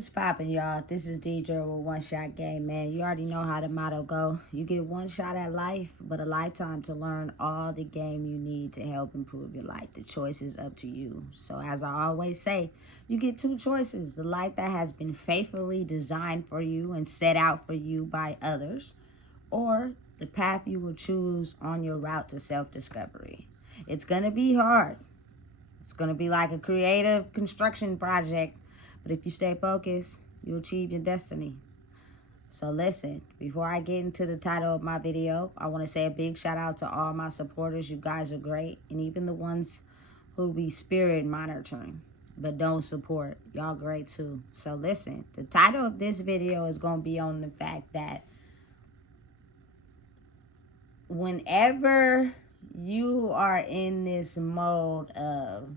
What's poppin', y'all? This is Deidre with One Shot Game, man. You already know how the motto go. You get one shot at life, but a lifetime to learn all the game you need to help improve your life. The choice is up to you. So as I always say, you get two choices. The life that has been faithfully designed for you and set out for you by others, or the path you will choose on your route to self-discovery. It's going to be hard. It's going to be like a creative construction project. But if you stay focused, you'll achieve your destiny. So listen, before I get into the title of my video, I want to say a big shout out to all my supporters. You guys are great. And even the ones who be spirit monitoring but don't support. Y'all great too. So listen, the title of this video is going to be on the fact that whenever you are in this mode of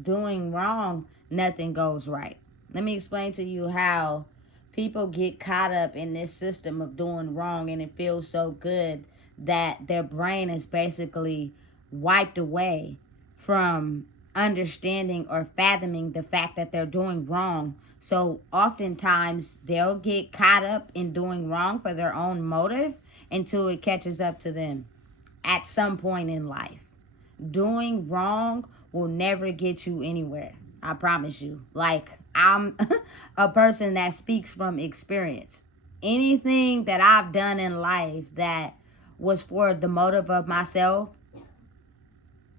doing wrong, nothing goes right. Let me explain to you how people get caught up in this system of doing wrong, and it feels so good that their brain is basically wiped away from understanding or fathoming the fact that they're doing wrong. So oftentimes they'll get caught up in doing wrong for their own motive until it catches up to them at some point in life. Doing wrong will never get you anywhere. I promise you. Like, I'm a person that speaks from experience. Anything that I've done in life that was for the motive of myself,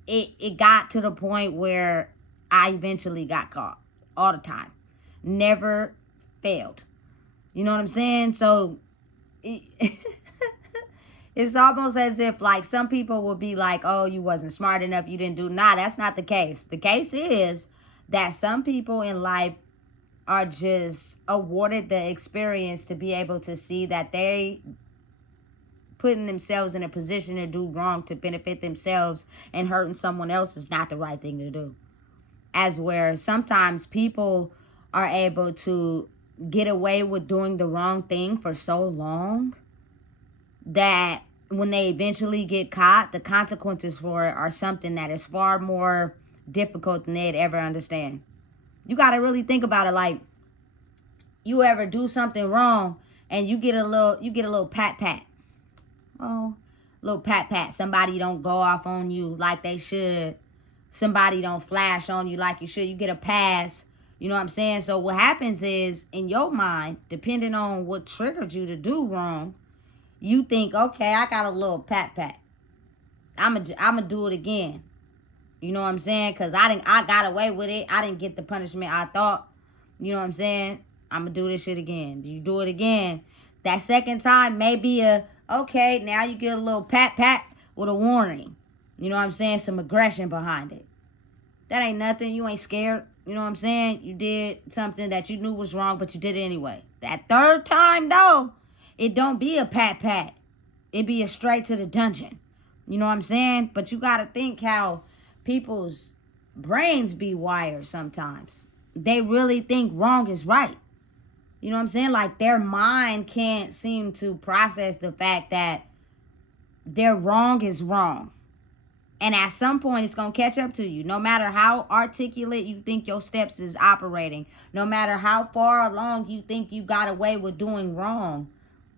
it got to the point where I eventually got caught all the time. Never failed. You know what I'm saying? So it's almost as if, like, some people will be like, oh, you wasn't smart enough, you didn't do. Nah, that's not the case. The case is that some people in life are just awarded the experience to be able to see that they putting themselves in a position to do wrong to benefit themselves, and hurting someone else is not the right thing to do. As where sometimes people are able to get away with doing the wrong thing for so long that when they eventually get caught, the consequences for it are something that is far more difficult than they'd ever understand. You got to really think about it. Like, you ever do something wrong and you get a little pat. Oh, little pat. Somebody don't go off on you like they should. Somebody don't flash on you like you should. You get a pass. You know what I'm saying? So what happens is, in your mind, depending on what triggered you to do wrong, you think, okay, I got a little pat. I'ma do it again. You know what I'm saying? Because I got away with it. I didn't get the punishment I thought. You know what I'm saying? I'm going to do this shit again. You do it again. That second time may be okay, now you get a little pat with a warning. You know what I'm saying? Some aggression behind it. That ain't nothing. You ain't scared. You know what I'm saying? You did something that you knew was wrong, but you did it anyway. That third time, though, it don't be a pat. It be a straight to the dungeon. You know what I'm saying? But you got to think how people's brains be wired sometimes. They really think wrong is right. You know what I'm saying? Like, their mind can't seem to process the fact that their wrong is wrong. And at some point, it's going to catch up to you. No matter how articulate you think your steps is operating, no matter how far along you think you got away with doing wrong,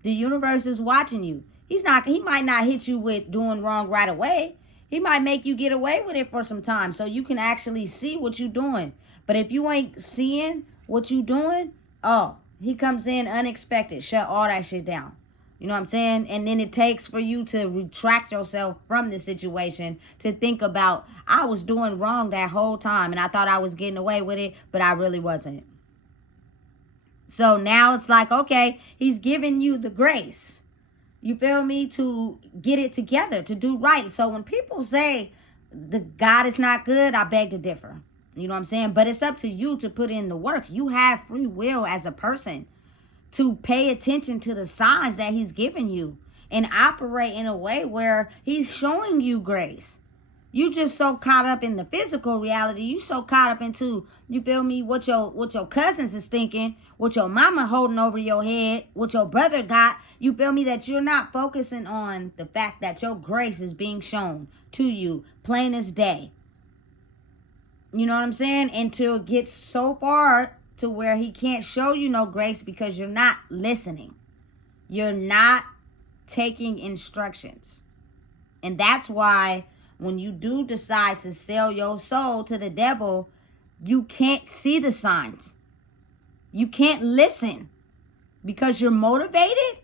the universe is watching you. He might not hit you with doing wrong right away. He might make you get away with it for some time so you can actually see what you're doing. But if you ain't seeing what you're doing, he comes in unexpected. Shut all that shit down. You know what I'm saying? And then it takes for you to retract yourself from the situation to think about, I was doing wrong that whole time and I thought I was getting away with it, but I really wasn't. So now it's like, okay, he's giving you the grace. You feel me? To get it together, to do right. So when people say the God is not good, I beg to differ. You know what I'm saying? But it's up to you to put in the work. You have free will as a person to pay attention to the signs that he's giving you and operate in a way where he's showing you grace. You just so caught up in the physical reality. You so caught up into, you feel me, what your cousins is thinking, what your mama holding over your head, what your brother got. You feel me, that you're not focusing on the fact that your grace is being shown to you plain as day. You know what I'm saying? Until it gets so far to to where he can't show you no grace because you're not listening. You're not taking instructions. And that's why when you do decide to sell your soul to the devil, you can't see the signs. You can't listen because you're motivated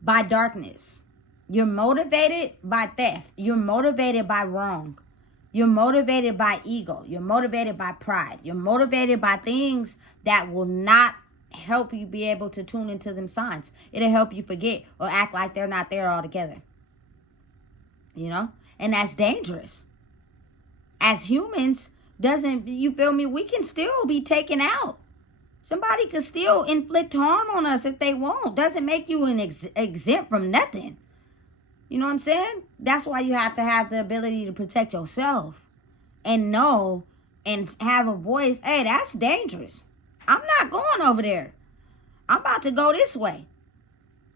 by darkness. You're motivated by theft. You're motivated by wrong. You're motivated by ego. You're motivated by pride. You're motivated by things that will not help you be able to tune into them signs. It'll help you forget or act like they're not there altogether. You know? And that's dangerous. As humans, you feel me? We can still be taken out. Somebody could still inflict harm on us if they want. Doesn't make you an exempt from nothing. You know what I'm saying? That's why you have to have the ability to protect yourself and know and have a voice. Hey, that's dangerous. I'm not going over there. I'm about to go this way.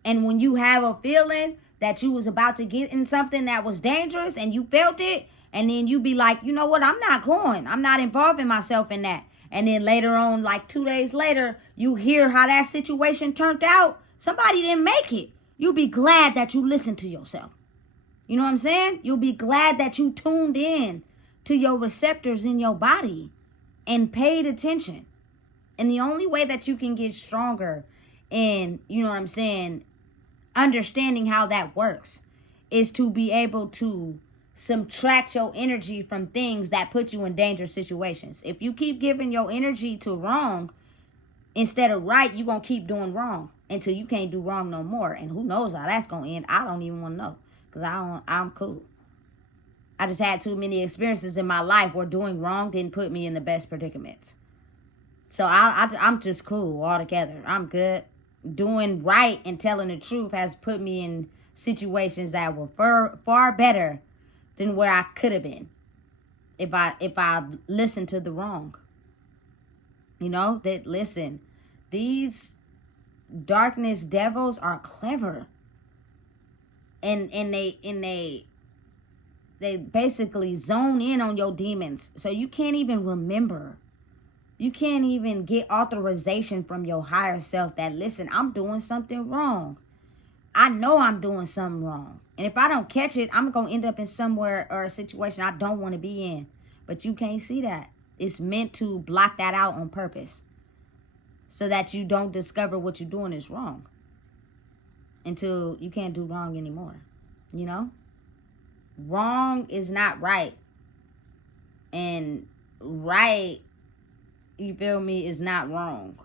And when you have a feeling that you was about to get in something that was dangerous and you felt it, and then you be like, you know what? I'm not going. I'm not involving myself in that. And then later on, like 2 days later, you hear how that situation turned out. Somebody didn't make it. You'll be glad that you listened to yourself. You know what I'm saying? You'll be glad that you tuned in to your receptors in your body and paid attention. And the only way that you can get stronger in, you know what I'm saying, understanding how that works is to be able to subtract your energy from things that put you in dangerous situations. If you keep giving your energy to wrong instead of right, you're going to keep doing wrong until you can't do wrong no more. And who knows how that's going to end? I don't even want to know because I'm cool. I just had too many experiences in my life where doing wrong didn't put me in the best predicaments. So I'm just cool altogether. I'm good. Doing right and telling the truth has put me in situations that were far better than where I could have been if I listened to the wrong. You know, that listen, these darkness devils are clever. And they basically zone in on your demons. So you can't even remember. You can't even get authorization from your higher self that, listen, I'm doing something wrong. I know I'm doing something wrong. And if I don't catch it, I'm going to end up in somewhere or a situation I don't want to be in. But you can't see that. It's meant to block that out on purpose so that you don't discover what you're doing is wrong until you can't do wrong anymore. You know? Wrong is not right. And right, you feel me, is not wrong.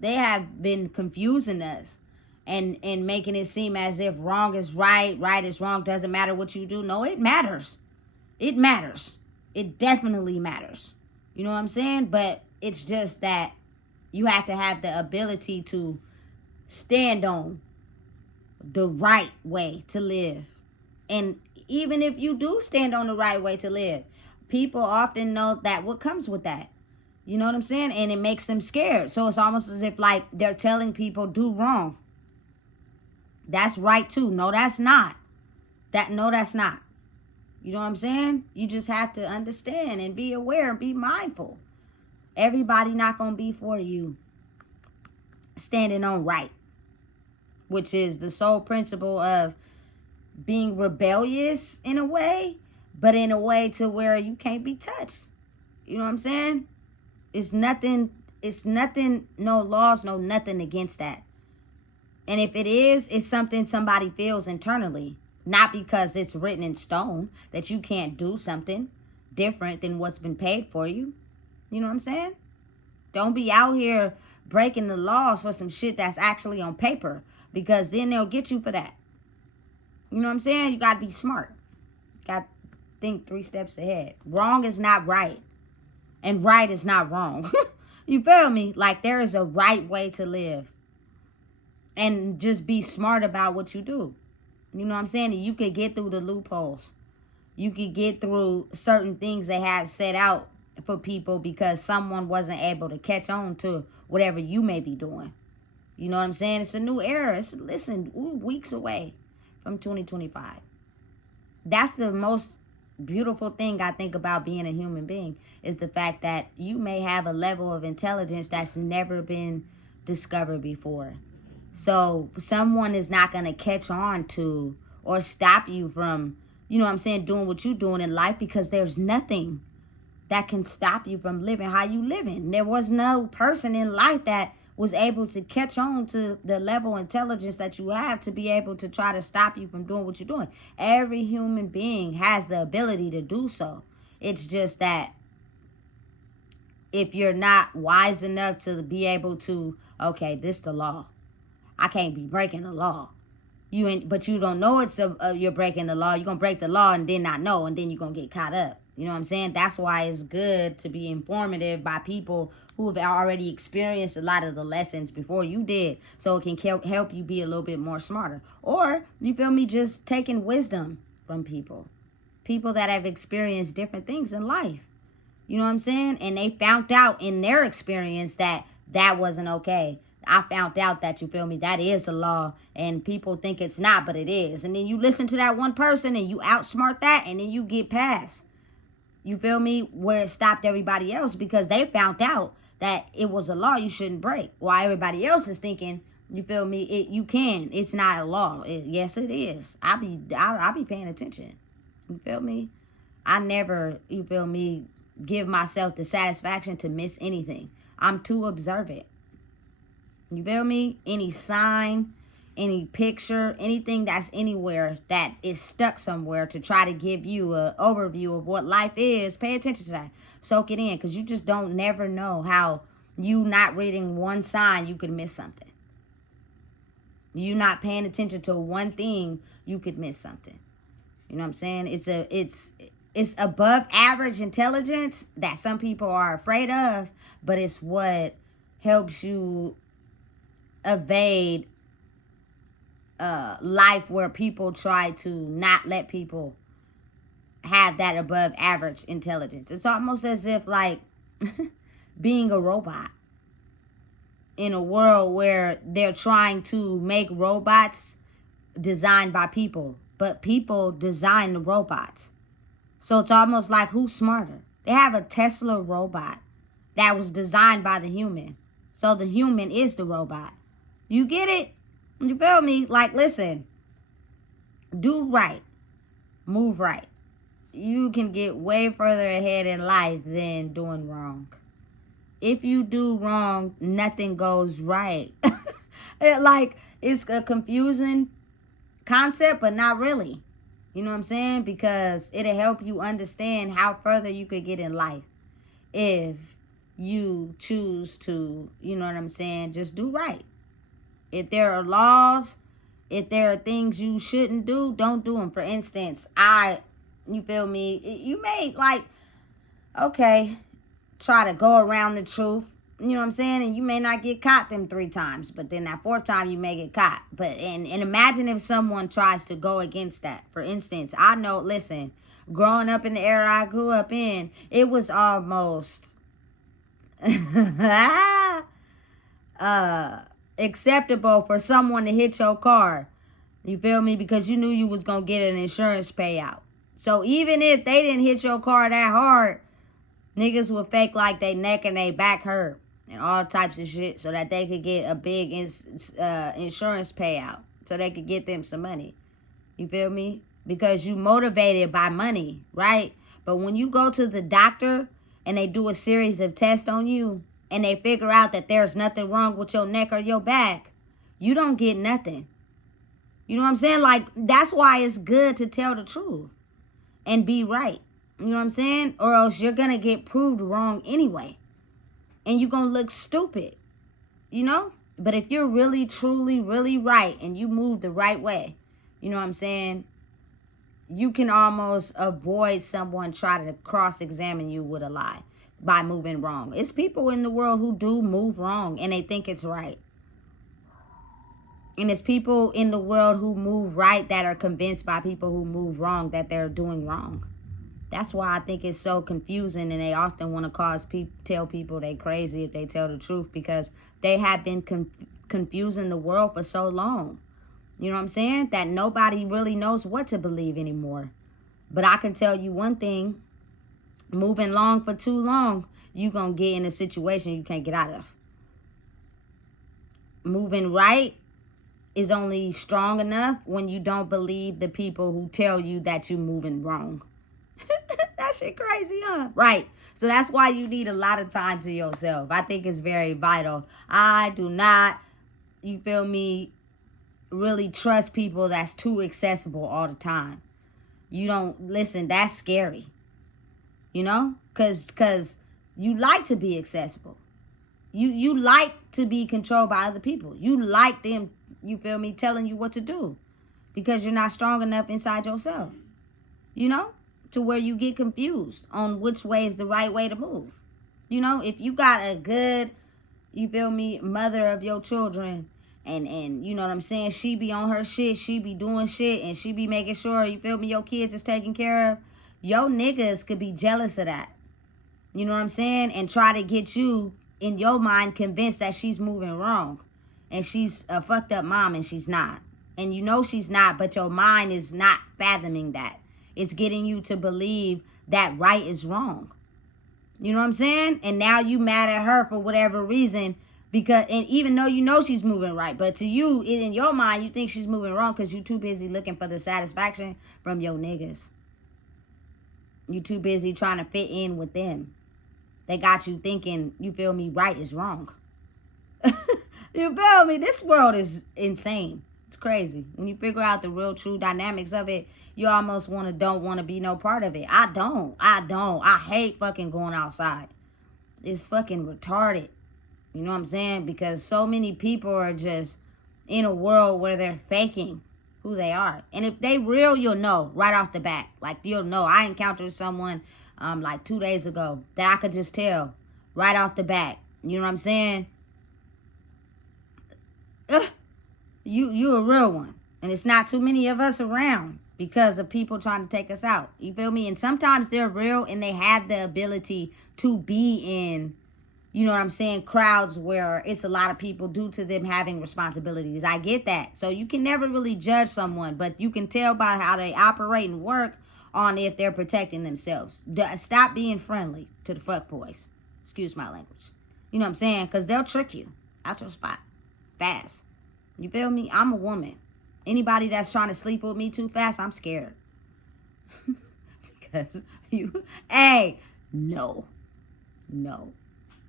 They have been confusing us and making it seem as if wrong is right, right is wrong, doesn't matter what you do. No, it matters. It matters. It definitely matters. You know what I'm saying? But it's just that you have to have the ability to stand on the right way to live. And even if you do stand on the right way to live, people often know that what comes with that. You know what I'm saying? And it makes them scared. So it's almost as if like they're telling people do wrong. That's right too. No, that's not. That's not. You know what I'm saying? You just have to understand and be aware and be mindful. Everybody not going to be for you standing on right, which is the sole principle of being rebellious in a way, but in a way to where you can't be touched. You know what I'm saying? It's nothing, no laws, no nothing against that. And if it is, it's something somebody feels internally, not because it's written in stone that you can't do something different than what's been paid for you. You know what I'm saying? Don't be out here breaking the laws for some shit that's actually on paper, because then they'll get you for that. You know what I'm saying? You got to be smart. You got to think 3 steps ahead. Wrong is not right. And right is not wrong. You feel me? Like there is a right way to live. And just be smart about what you do. You know what I'm saying? You could get through the loopholes. You could get through certain things they have set out for people because someone wasn't able to catch on to whatever you may be doing. You know what I'm saying? It's a new era. We're weeks away from 2025. That's the most beautiful thing I think about being a human being is the fact that you may have a level of intelligence that's never been discovered before. So someone is not going to catch on to or stop you from, you know what I'm saying, doing what you're doing in life, because there's nothing that can stop you from living how you living. There was no person in life that was able to catch on to the level of intelligence that you have to be able to try to stop you from doing what you're doing. Every human being has the ability to do so. It's just that if you're not wise enough to be able to, okay, this the law. I can't be breaking the law. You ain't, but you don't know you're breaking the law. You're gonna break the law and then not know, and then you're gonna get caught up. You know what I'm saying? That's why it's good to be informative by people who have already experienced a lot of the lessons before you did, so it can help you be a little bit more smarter. Or, you feel me, just taking wisdom from people that have experienced different things in life. You know what I'm saying? And they found out in their experience that that wasn't okay. I found out that, you feel me, that is a law, and people think it's not, but it is. And then you listen to that one person and you outsmart that, and then you get past, you feel me, where it stopped everybody else, because they found out that it was a law you shouldn't break, while everybody else is thinking, you feel me, you can. It's not a law. Yes, it is. I'll be paying attention. You feel me? I never, you feel me, give myself the satisfaction to miss anything. I'm too observant. You feel me? Any sign, any picture, anything that's anywhere that is stuck somewhere to try to give you an overview of what life is, pay attention to that. Soak it in, because you just don't never know how you not reading one sign, you could miss something. You not paying attention to one thing, you could miss something. You know what I'm saying? It's above average intelligence that some people are afraid of, but it's what helps you evade life where people try to not let people have that above average intelligence. It's almost as if like being a robot in a world where they're trying to make robots designed by people, but people design the robots. So it's almost like, who's smarter? They have a Tesla robot that was designed by the human. So the human is the robot. You get it? You feel me? Like, listen, do right, move right. You can get way further ahead in life than doing wrong. If you do wrong, nothing goes right. It's a confusing concept, but not really. You know what I'm saying? Because it'll help you understand how further you could get in life if you choose to, you know what I'm saying, just do right. If there are laws, if there are things you shouldn't do, don't do them. For instance, you feel me, you may try to go around the truth, you know what I'm saying, and you may not get caught them 3 times, but then that 4th time you may get caught. But and imagine if someone tries to go against that. For instance, I know, listen, growing up in the era I grew up in, it was almost acceptable for someone to hit your car, you feel me, because you knew you was gonna get an insurance payout. So even if they didn't hit your car that hard, niggas would fake like they neck and they back hurt and all types of shit so that they could get a big insurance payout, so they could get them some money. You feel me? Because you motivated by money, right? But when you go to the doctor and they do a series of tests on you and they figure out that there's nothing wrong with your neck or your back, you don't get nothing. You know what I'm saying? Like, that's why it's good to tell the truth and be right. You know what I'm saying? Or else you're going to get proved wrong anyway. And you're going to look stupid. You know? But if you're really, truly, really right and you move the right way, you know what I'm saying, you can almost avoid someone trying to cross-examine you with a lie by moving wrong. It's people in the world who do move wrong and they think it's right. And it's people in the world who move right that are convinced by people who move wrong that they're doing wrong. That's why I think it's so confusing, and they often want to tell people they crazy if they tell the truth, because they have been confusing the world for so long. You know what I'm saying? That nobody really knows what to believe anymore. But I can tell you one thing, moving long for too long, you're going to get in a situation you can't get out of. Moving right is only strong enough when you don't believe the people who tell you that you're moving wrong. That shit crazy, huh? Right. So that's why you need a lot of time to yourself. I think it's very vital. I do not, you feel me, really trust people that's too accessible all the time. You don't, listen, that's scary. You know? Because you like to be accessible. You like to be controlled by other people. You like them, you feel me, telling you what to do. Because you're not strong enough inside yourself. You know? To where you get confused on which way is the right way to move. You know, if you got a good, you feel me, mother of your children, and you know what I'm saying, she be on her shit, she be doing shit, and she be making sure, you feel me, your kids is taken care of, your niggas could be jealous of that. You know what I'm saying? And try to get you, in your mind, convinced that she's moving wrong. And she's a fucked up mom, and she's not. And you know she's not, but your mind is not fathoming that. It's getting you to believe that right is wrong. You know what I'm saying? And now you mad at her for whatever reason, because, and even though you know she's moving right, but to you, in your mind, you think she's moving wrong because you're too busy looking for the satisfaction from your niggas. You too busy trying to fit in with them. They got you thinking, you feel me, right is wrong. You feel me? This world is insane. It's crazy. When you figure out the real true dynamics of it, you almost don't want to be no part of it. I don't. I hate fucking going outside. It's fucking retarded. You know what I'm saying? Because so many people are just in a world where they're faking who they are. And if they real, you'll know right off the bat. Like, you'll know. I encountered someone like 2 days ago that I could just tell right off the bat. You know what I'm saying? You a real one. And it's not too many of us around because of people trying to take us out. You feel me? And sometimes they're real and they have the ability to be in, you know what I'm saying, crowds where it's a lot of people due to them having responsibilities. I get that. So you can never really judge someone, but you can tell by how they operate and work on if they're protecting themselves. Stop being friendly to the fuck boys. Excuse my language. You know what I'm saying? Because they'll trick you out your spot fast. You feel me? I'm a woman. Anybody that's trying to sleep with me too fast, I'm scared. Because no.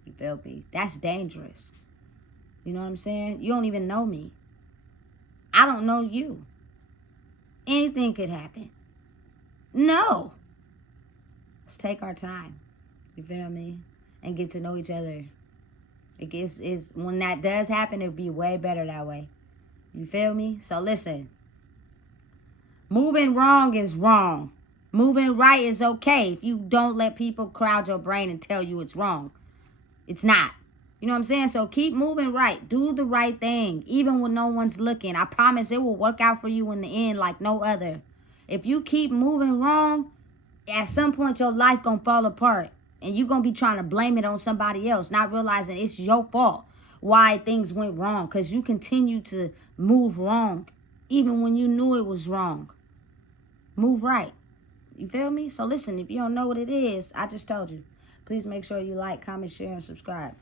You feel me? That's dangerous. You know what I'm saying? You don't even know me. I don't know you. Anything could happen. No. Let's take our time. You feel me? And get to know each other. It's when that does happen, it'll be way better that way. You feel me? So listen. Moving wrong is wrong. Moving right is okay if you don't let people crowd your brain and tell you it's wrong. It's not. You know what I'm saying? So keep moving right. Do the right thing, even when no one's looking. I promise it will work out for you in the end like no other. If you keep moving wrong, at some point your life gonna fall apart. And you're gonna be trying to blame it on somebody else, not realizing it's your fault why things went wrong. Because you continue to move wrong, even when you knew it was wrong. Move right. You feel me? So listen, if you don't know what it is, I just told you. Please make sure you like, comment, share, and subscribe.